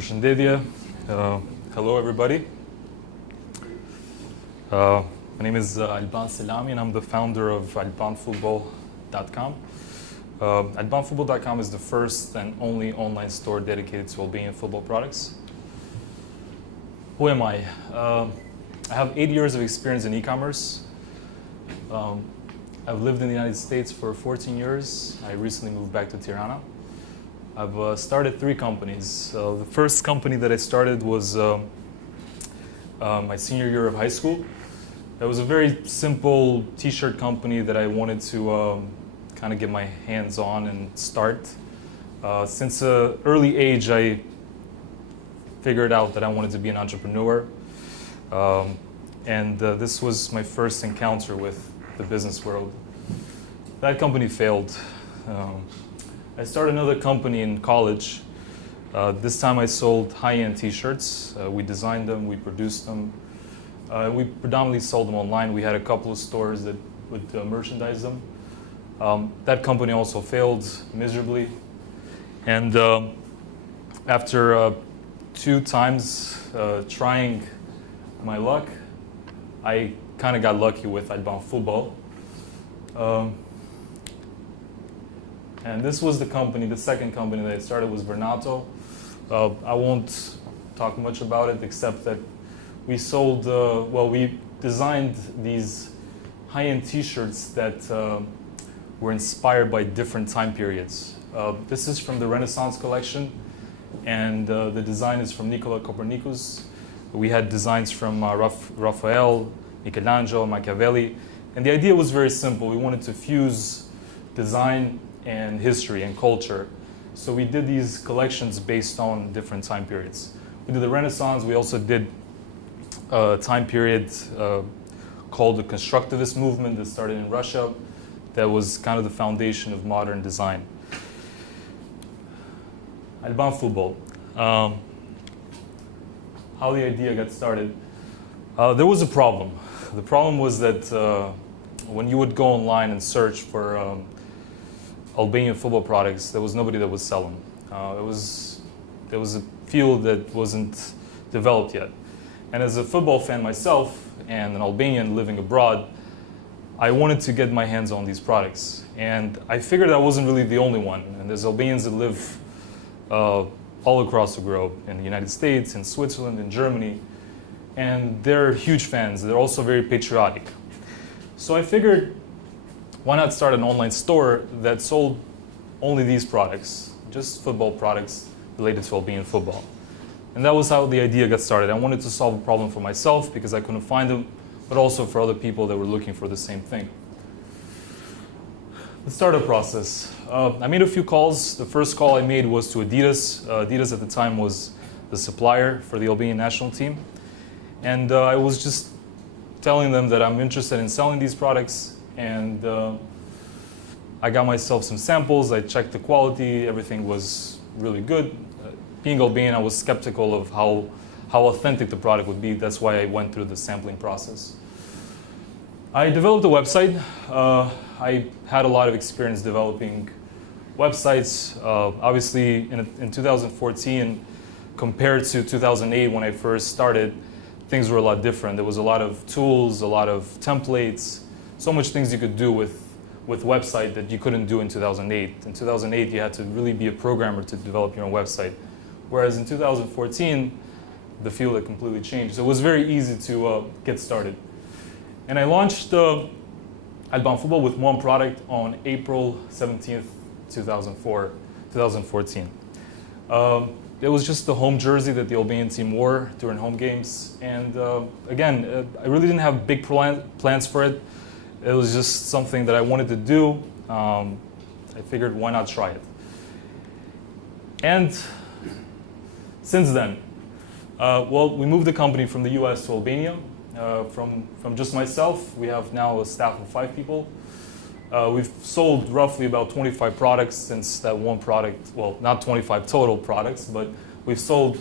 Përshëndetje. Hello everybody. My name is Alban Selami and I'm the founder of albanfootball.com. Albanfootball.com is the first and only online store dedicated to Albanian football products. Who am I? I have 8 years of experience in e-commerce. I've lived in the United States for 14 years. I recently moved back to Tirana. I've started 3 companies. The first company that I started was my senior year of high school. It was a very simple t-shirt company that I wanted to kind of get my hands on and start. Since an early age, I figured out that I wanted to be an entrepreneur. This was my first encounter with the business world. That company failed. I started another company in college. This time I sold high-end t-shirts. We designed them, we produced them. We predominantly sold them online. We had a couple of stores that would merchandise them. That company also failed miserably. And after 2 times trying my luck, I kind of got lucky with Alban Football. And this was the company, the second company that I started was Vernato. I won't talk much about it except that we sold, we designed these high-end t-shirts that were inspired by different time periods. This is from the Renaissance collection, and the design is from Nicola Copernicus. We had designs from Raphael, Michelangelo, Machiavelli, and the idea was very simple. We wanted to fuse design and history and culture. So we did these collections based on different time periods. We did the Renaissance. We also did a time period called the Constructivist movement that started in Russia. That was kind of the foundation of modern design. Alban Football. How the idea got started. There was a problem. The problem was that when you would go online and search for Albanian football products, there was nobody that would sell them. There was a field that wasn't developed yet. And as a football fan myself and an Albanian living abroad, I wanted to get my hands on these products. And I figured I wasn't really the only one. And there's Albanians that live all across the globe, in the United States, in Switzerland, in Germany. And they're huge fans. They're also very patriotic. So I figured, why not start an online store that sold only these products, just football products related to Albanian football. And that was how the idea got started. I wanted to solve a problem for myself because I couldn't find them, but also for other people that were looking for the same thing. The startup process. I made a few calls. The first call I made was to Adidas. Adidas at the time was the supplier for the Albanian national team. And I was just telling them that I'm interested in selling these products. And I got myself some samples, I checked the quality, everything was really good. Being Albanian, I was skeptical of how authentic the product would be. That's why I went through the sampling process. I developed a website. I had a lot of experience developing websites. Obviously, in 2014, compared to 2008 when I first started, things were a lot different. There was a lot of tools, a lot of templates, so much things you could do with website that you couldn't do in 2008. In 2008, you had to really be a programmer to develop your own website. Whereas in 2014, the field had completely changed. So it was very easy to get started. And I launched Alban Football with one product on April 17th, 2014. It was just the home jersey that the Albanian team wore during home games. And again, I really didn't have big plans for it. It was just something that I wanted to do. I figured, why not try it? And since then, we moved the company from the US to Albania. From just myself, we have now a staff of 5 people. We've sold roughly about 25 products since that one product, well, not 25 total products, but we've sold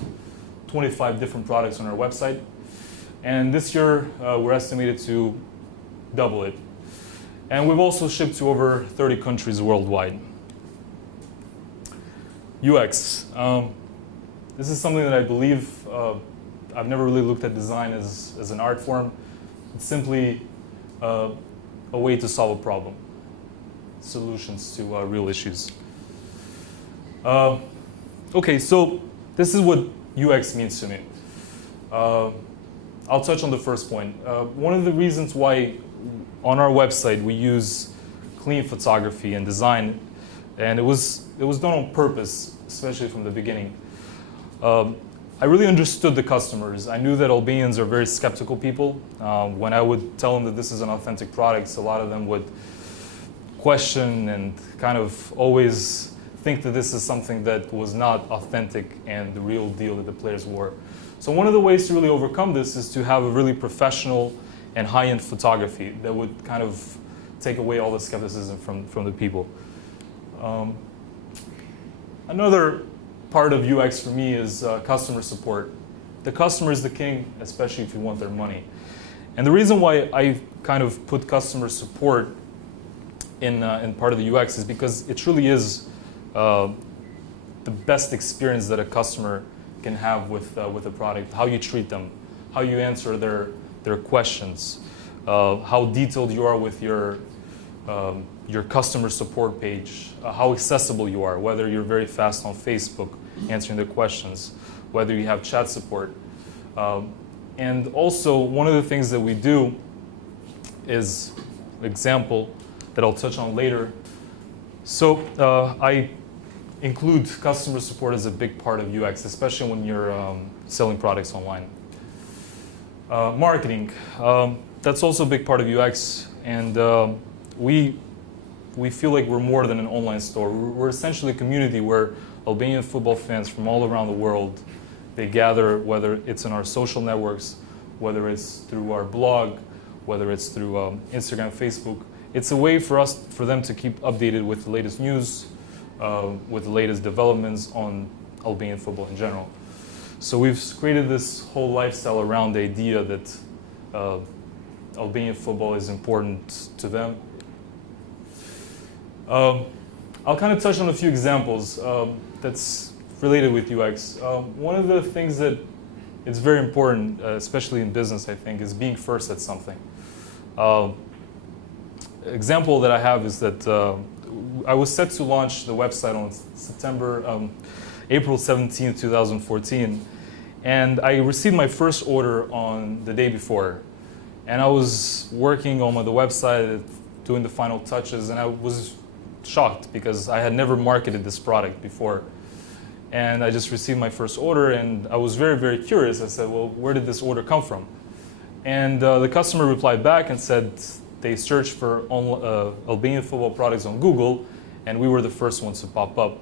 25 different products on our website. And this year, we're estimated to double it. And we've also shipped to over 30 countries worldwide. UX. This is something that I believe, I've never really looked at design as an art form. It's simply a way to solve a problem, solutions to real issues. Okay, so this is what UX means to me. I'll touch on the first point. One of the reasons why on our website we use clean photography and design, and it was done on purpose, especially from the beginning. I really understood the customers. I knew that Albanians are very skeptical people. When I would tell them that this is an authentic product, a lot of them would question and kind of always think that this is something that was not authentic and the real deal that the players wore. So one of the ways to really overcome this is to have a really professional and high-end photography that would kind of take away all the skepticism from the people. Another part of UX for me is customer support. The customer is the king, especially if you want their money. And the reason why I kind of put customer support in part of the UX is because it truly is the best experience that a customer can have with a product. How you treat them, how you answer their questions, how detailed you are with your customer support page, how accessible you are, whether you're very fast on Facebook answering their questions, whether you have chat support. And also, one of the things that we do is, example that I'll touch on later. So I include customer support as a big part of UX, especially when you're selling products online. Marketing, that's also a big part of UX, and we feel like we're more than an online store. We're essentially a community where Albanian football fans from all around the world, they gather, whether it's in our social networks, whether it's through our blog, whether it's through Instagram, Facebook. It's a way for them to keep updated with the latest news, with the latest developments on Albanian football in general. So we've created this whole lifestyle around the idea that Albanian football is important to them. I'll kind of touch on a few examples that's related with UX. One of the things that is very important, especially in business, I think, is being first at something. Example that I have is that I was set to launch the website on April 17, 2014, and I received my first order on the day before. And I was working on the website, doing the final touches, and I was shocked because I had never marketed this product before. And I just received my first order, and I was very, very curious. I said, well, where did this order come from? And the customer replied back and said they searched for Albanian football products on Google, and we were the first ones to pop up.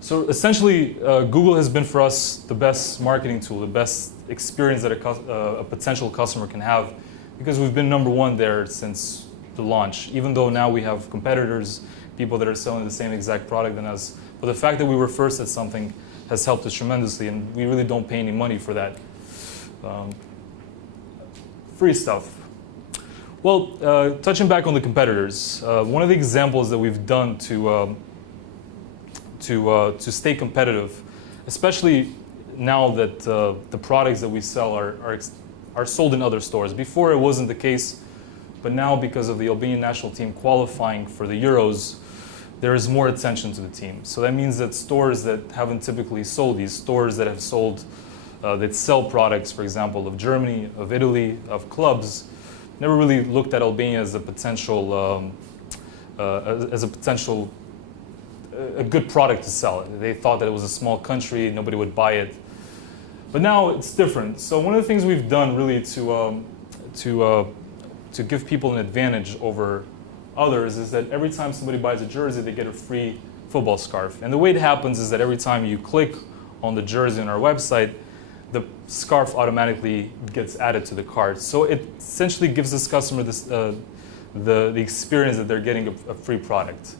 So essentially, Google has been for us the best marketing tool, the best experience that a potential customer can have, because we've been #1 there since the launch, even though now we have competitors, people that are selling the same exact product than us. But the fact that we were first at something has helped us tremendously, and we really don't pay any money for that. Free stuff. Well, touching back on the competitors, one of the examples that we've done to stay competitive, especially now that the products that we sell are sold in other stores. Before it wasn't the case, but now because of the Albanian national team qualifying for the Euros, there is more attention to the team. So that means that stores that haven't typically sold these, stores that have sold, that sell products, for example, of Germany, of Italy, of clubs, never really looked at Albania as a potential, a good product to sell. They thought that it was a small country, nobody would buy it. But now it's different. So one of the things we've done really to give people an advantage over others is that every time somebody buys a jersey, they get a free football scarf. And the way it happens is that every time you click on the jersey on our website, the scarf automatically gets added to the cart. So it essentially gives this customer this, the experience that they're getting a free product,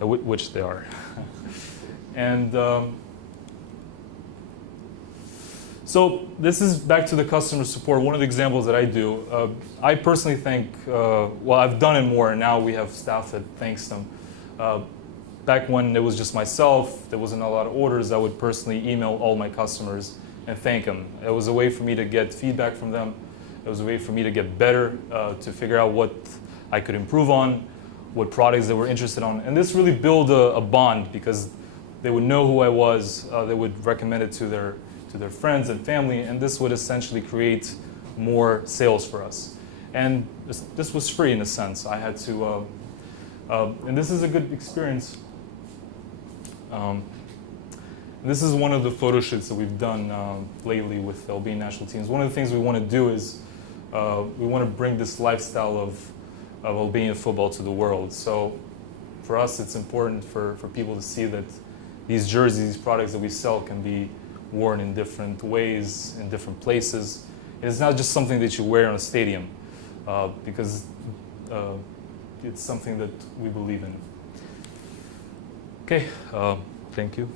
which they are. And so this is back to the customer support. One of the examples that I do, I personally think, well, I've done it more, and now we have staff that thanks them. back when it was just myself, there wasn't a lot of orders, I would personally email all my customers and thank them. It was a way for me to get feedback from them. It was a way for me to get better, to figure out what I could improve on, what products they were interested on. And this really built a bond, because they would know who I was, they would recommend it to their friends and family, and this would essentially create more sales for us. And this was free in a sense. I had to, and this is a good experience. This is one of the photo shoots that we've done lately with the Albanian national teams. One of the things we want to do is we want to bring this lifestyle of Albanian football to the world. So for us, it's important for people to see that these jerseys, these products that we sell can be worn in different ways, in different places. It's not just something that you wear in a stadium, because it's something that we believe in. Okay, thank you.